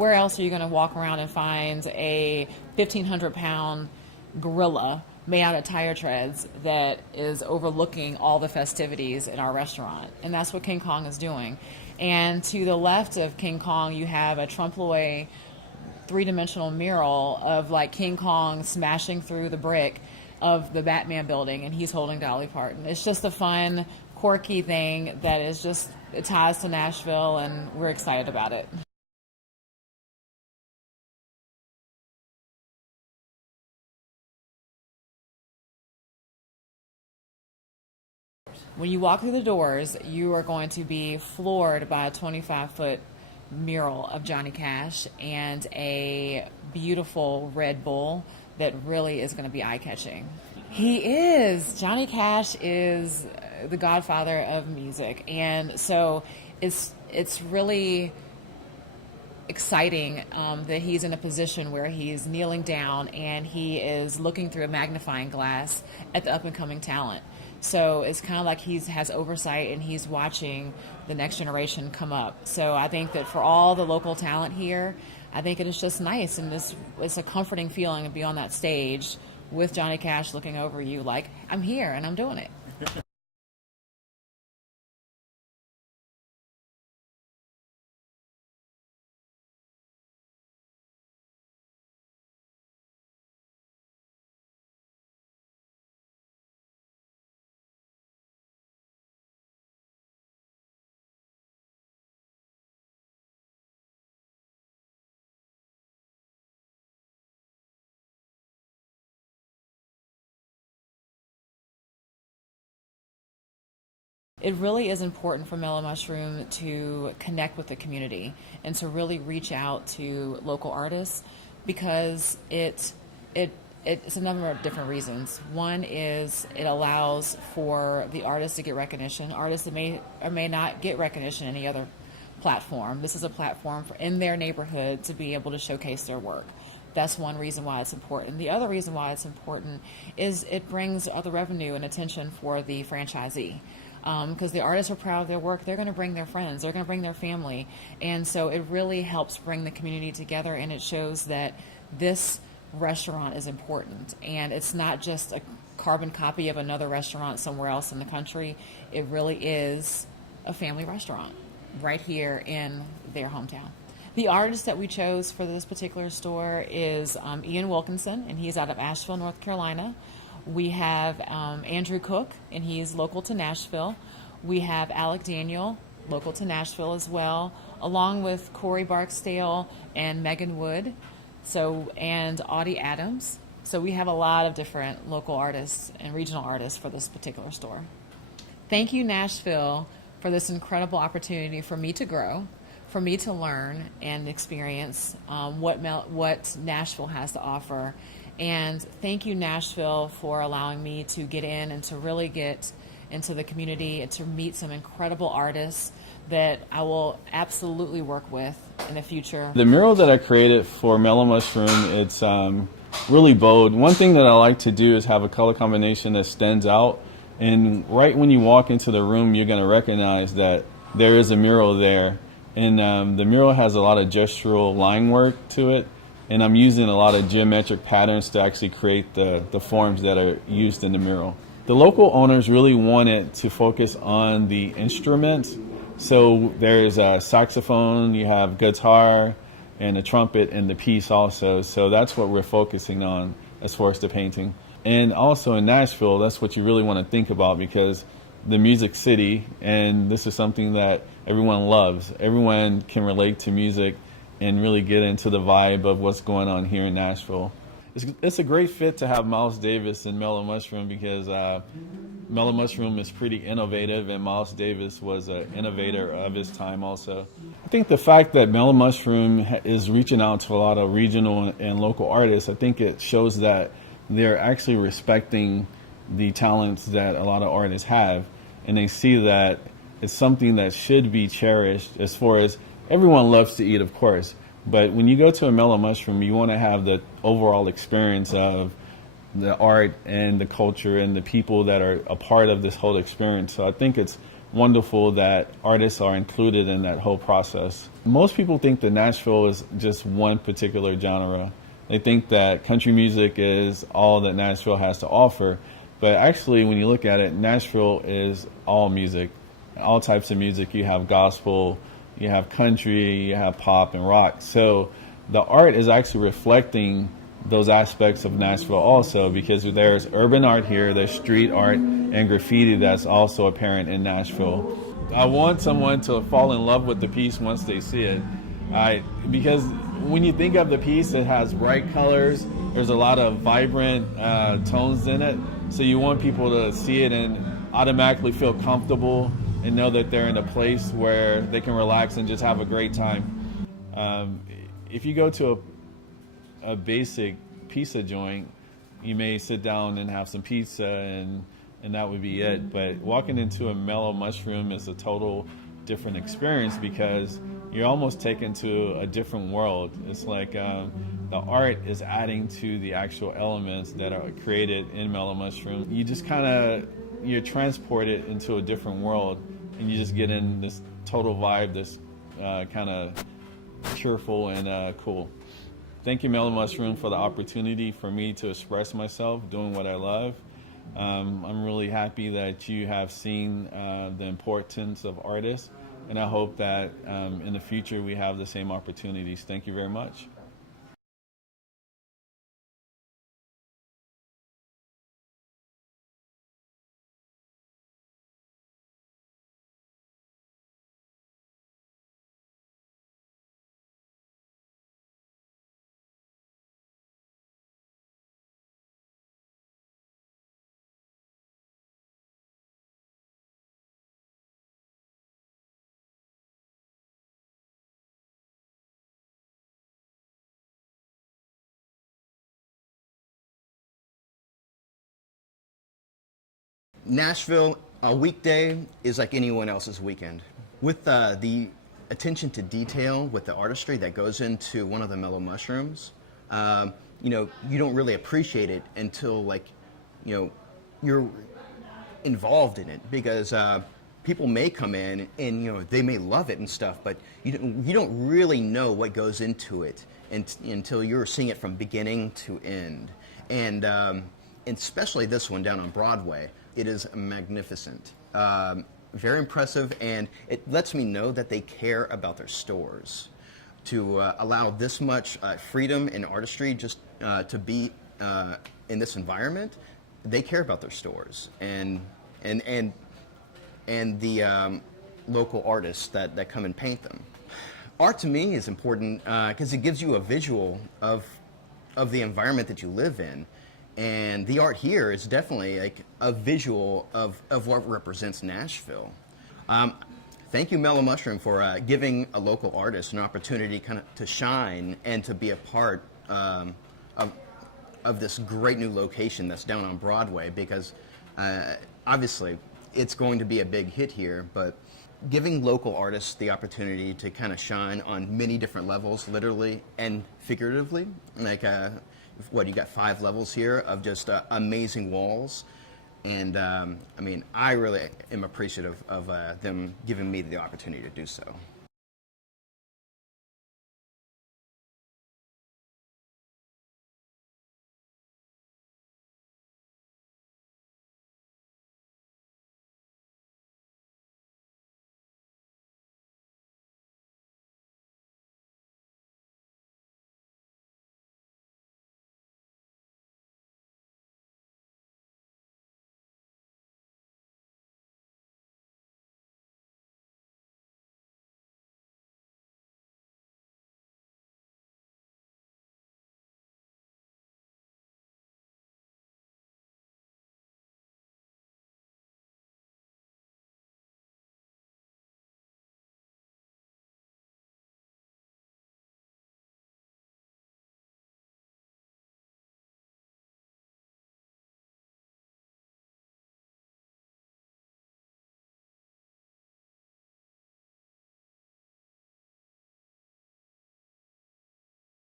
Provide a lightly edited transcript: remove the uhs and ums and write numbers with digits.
Where else are you going to walk around and find a 1,500-pound gorilla made out of tire treads that is overlooking all the festivities in our restaurant? And that's what King Kong is doing. And to the left of King Kong, you have a trompe-l'oeil three-dimensional mural of like King Kong smashing through the brick of the Batman building, and he's holding Dolly Parton. It's just a fun, quirky thing that is just, it ties to Nashville, and we're excited about it. When you walk through the doors, you are going to be floored by a 25-foot mural of Johnny Cash and a beautiful Red Bull that really is going to be eye-catching. He is. Johnny Cash is the godfather of music, and so it's really exciting that he's in a position where he's kneeling down and he is looking through a magnifying glass at the up-and-coming talent. So it's kind of like he has oversight and he's watching the next generation come up. So I think that for all the local talent here, I think it is just nice, and it's a comforting feeling to be on that stage with Johnny Cash looking over you like, I'm here and I'm doing it. It really is important for Mellow Mushroom to connect with the community and to really reach out to local artists, because it's a number of different reasons. One is it allows for the artists to get recognition, artists that may or may not get recognition any other platform. This is a platform for in their neighborhood to be able to showcase their work. That's one reason why it's important. The other reason why it's important is it brings other revenue and attention for the franchisee. Because the artists are proud of their work, they're going to bring their friends, they're going to bring their family. And so it really helps bring the community together, and it shows that this restaurant is important. And it's not just a carbon copy of another restaurant somewhere else in the country. It really is a family restaurant right here in their hometown. The artist that we chose for this particular store is Ian Wilkinson, and he's out of Asheville, North Carolina. We have Andrew Cook, and he's local to Nashville. We have Alec Daniel, local to Nashville as well, along with Corey Barksdale and Megan Wood, and Audie Adams. So we have a lot of different local artists and regional artists for this particular store. Thank you, Nashville, for this incredible opportunity for me to grow, for me to learn and experience what Nashville has to offer. And thank you, Nashville, for allowing me to get in and to really get into the community and to meet some incredible artists that I will absolutely work with in the future. The mural that I created for Mellow Mushroom, it's really bold. One thing that I like to do is have a color combination that stands out. And right when you walk into the room, you're going to recognize that there is a mural there. And the mural has a lot of gestural line work to it. And I'm using a lot of geometric patterns to actually create the forms that are used in the mural. The local owners really wanted to focus on the instruments. So there's a saxophone, you have guitar, and a trumpet in the piece also. So that's what we're focusing on as far as the painting. And also in Nashville, that's what you really want to think about, because the music city, and this is something that everyone loves. Everyone can relate to music and really get into the vibe of what's going on here in Nashville. It's a great fit to have Miles Davis and Mellow Mushroom, because Mellow Mushroom is pretty innovative, and Miles Davis was an innovator of his time also. I think the fact that Mellow Mushroom is reaching out to a lot of regional and local artists, I think it shows that they're actually respecting the talents that a lot of artists have, and they see that it's something that should be cherished. As far as everyone loves to eat, of course, but when you go to a Mellow Mushroom, you want to have the overall experience of the art and the culture and the people that are a part of this whole experience. So I think it's wonderful that artists are included in that whole process. Most people think that Nashville is just one particular genre. They think that country music is all that Nashville has to offer. But actually, when you look at it, Nashville is all music, all types of music. You have gospel, you have country, you have pop and rock. So the art is actually reflecting those aspects of Nashville also, because there's urban art here, there's street art and graffiti that's also apparent in Nashville. I want someone to fall in love with the piece once they see it. Because when you think of the piece, it has bright colors, there's a lot of vibrant tones in it, so you want people to see it and automatically feel comfortable and know that they're in a place where they can relax and just have a great time. If you go to a basic pizza joint, you may sit down and have some pizza and that would be it. But walking into a Mellow Mushroom is a total different experience, because you're almost taken to a different world. It's like the art is adding to the actual elements that are created in Mellow Mushroom. You just you're transported into a different world, and you just get in this total vibe that's kind of cheerful and cool. Thank you, Mellow Mushroom, for the opportunity for me to express myself doing what I love. I'm really happy that you have seen the importance of artists, and I hope that in the future we have the same opportunities. Thank you very much. Nashville, a weekday is like anyone else's weekend. With the attention to detail, with the artistry that goes into one of the Mellow Mushrooms, you don't really appreciate it until you're involved in it, because people may come in and they may love it and stuff, but you don't really know what goes into it until you're seeing it from beginning to end. And especially this one down on Broadway, it is magnificent, very impressive, and it lets me know that they care about their stores. To allow this much freedom and artistry just to be in this environment, they care about their stores and the local artists that come and paint them. Art to me is important because it gives you a visual of the environment that you live in. And the art here is definitely like a visual of what represents Nashville. Thank you, Mellow Mushroom, for giving a local artist an opportunity kind of to shine and to be a part of this great new location that's down on Broadway, because obviously it's going to be a big hit here, but giving local artists the opportunity to kind of shine on many different levels, literally and figuratively, like you got 5 levels here of just amazing walls, and I really am appreciative of them giving me the opportunity to do so.